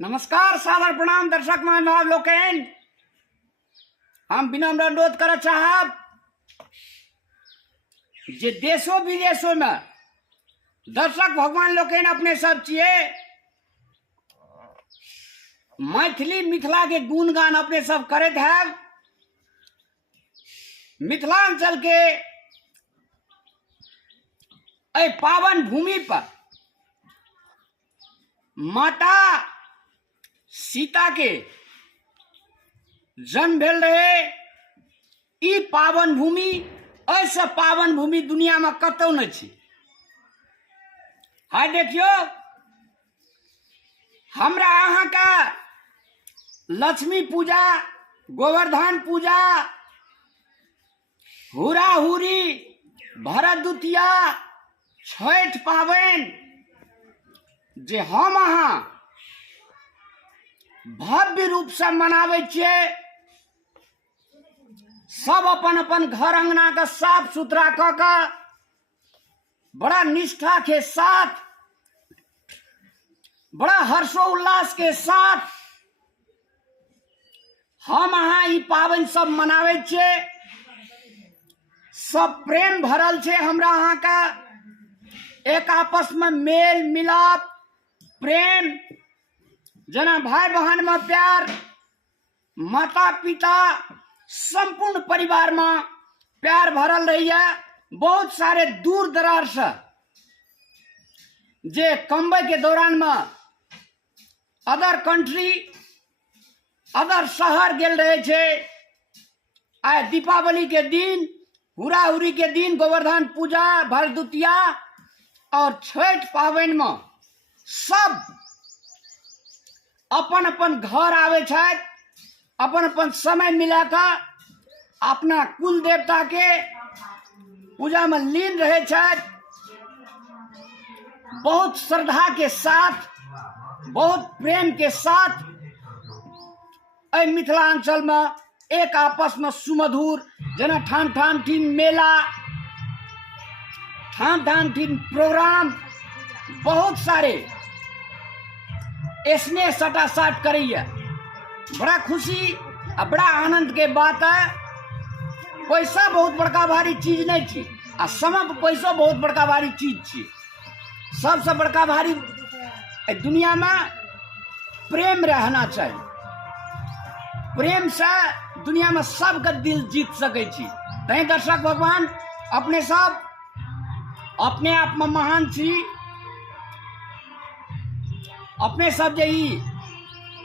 नमस्कार सादर प्रणाम दर्शक महानुभाव लोकेन। हम विनम्र अनुरोध कर चाहब जे देशों विदेशों में दर्शक भगवान लोकेन अपने सब चिए मैथिली मिथिला के गुणगान अपने सब करत है। मिथिलांचल के ऐ पावन भूमि पर माता सीता के जन्म भेल रहे। ई पावन भूमि ऐसा पावन भूमि दुनिया में कतौ न छी। हाय देखियो हमरा अहाँ का लक्ष्मी पूजा, गोवर्धन पूजा, हुराहुरी, भरदुतिया, छठ पावन जे हम अहाँ भव्य रूप से मनावे छिए। सब अपन अपन घर अंगना का साफ सुथरा क के बड़ा निष्ठा के साथ, बड़ा हर्षोल्लास के साथ हम अहाँ ई पावन सब मनावे छिए। सब प्रेम भरल छे हमरा अहाँ का, एक आपस में मेल मिलाप प्रेम, जना भाई बहन में प्यार, माता पिता संपूर्ण परिवार में प्यार भरल रही है। बहुत सारे दूर दरार से जे कम्बे के दौरान में अदर कंट्री, अदर शहर गेल रहे छे। आय दीपावली के दिन, हुराहुरी के दिन, गोवर्धन पूजा, भरदुतिया और छठ पावन में सब अपन अपन घर आवे छथि, अपन अपन समय मिलाकर अपना कुल देवता के पूजा में लीन रहे छथि। बहुत श्रद्धा के साथ, बहुत प्रेम के साथ ऐ मिथिलांचल में एक आपस में सुमधुर, जना ठाम ठाम ठीन मेला, ठाम ठाम ठीन प्रोग्राम, बहुत सारे इसने सटा साट करिए। बड़ा खुशी और बड़ा आनंद के बात है। पैसा बहुत बड़का भारी चीज नहीं थी, आ समय पर पैसा बहुत बड़का भारी चीज थी। सबसे बड़का भारी दुनिया में प्रेम रहना चाहिए। प्रेम से दुनिया में सबका दिल जीत सके छी। तै दर्शक भगवान अपने सब अपने आप में महान छी। अपने सब जे ई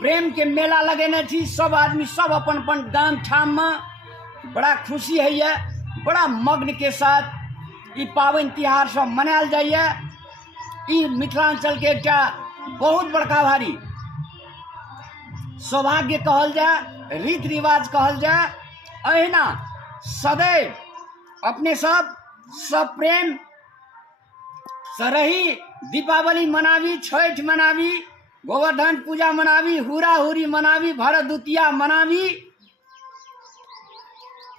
प्रेम के मेला लगेने छी, सब आदमी सब अपन अपन गाम ठाम में बड़ा खुशी है, बड़ा मग्न के साथ ई पावन त्योहार सब मनायल जाइए। ई मिथिलांचल के एकटा बहुत बड़का भारी सौभाग्य कहल जाए, रीति रिवाज कहल जाए। अहिना सदैव अपने सब प्रेम से रही। दीपावली मनावी, छठ मनावी, गोवर्धन पूजा मनावी, हुराहुरी मनावी, भरदुतिया मनावी,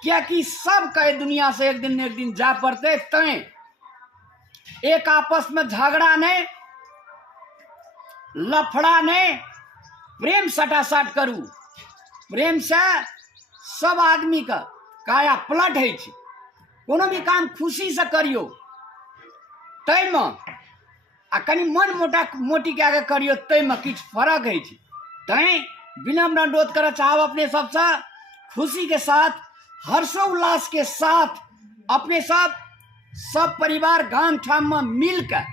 क्या कि सब कहे दुनिया से एक दिन न एक दिन जा पड़ते। तय एक आपस में झगड़ा नहीं, लफड़ा नहीं, प्रेम सटासाट करू। प्रेम से सब आदमी का काया पलट है। कोनो भी काम खुशी से करियो, तय में आ कनी मन मोटी के आगे करियो, तय में किछ फर्क है। तय विनम्र अनुरोध कर चाहब अपने सबसे खुशी के साथ, हर्षोल्लास के साथ अपने सब परिवार गांव ठाम में मिलकर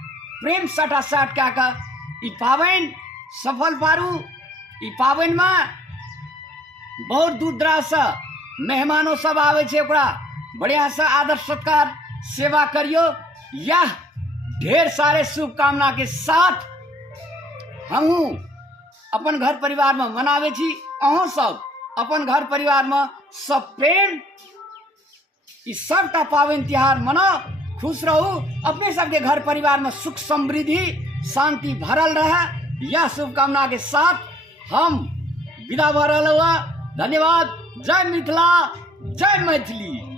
प्रेम सटासाट क्या ई पावन सफल पारू। ई पावन में बहुत दूर दराज से मेहमानों सब आवे छे, ओकरा बढ़िया से आदर सत्कार सेवा करियो। यह ढेर सारे शुभकामना के साथ हम अपन घर परिवार में मनावे छी। अहों सब अपन घर परिवार में सब प्रेम ई सबटा पावन त्योहार मनाओ, खुश रहो। अपने सबके घर परिवार में सुख समृद्धि शांति भरल रहे, यह शुभकामना के साथ हम विदा भरल हुआ। धन्यवाद। जय मिथिला, जय मैथिली।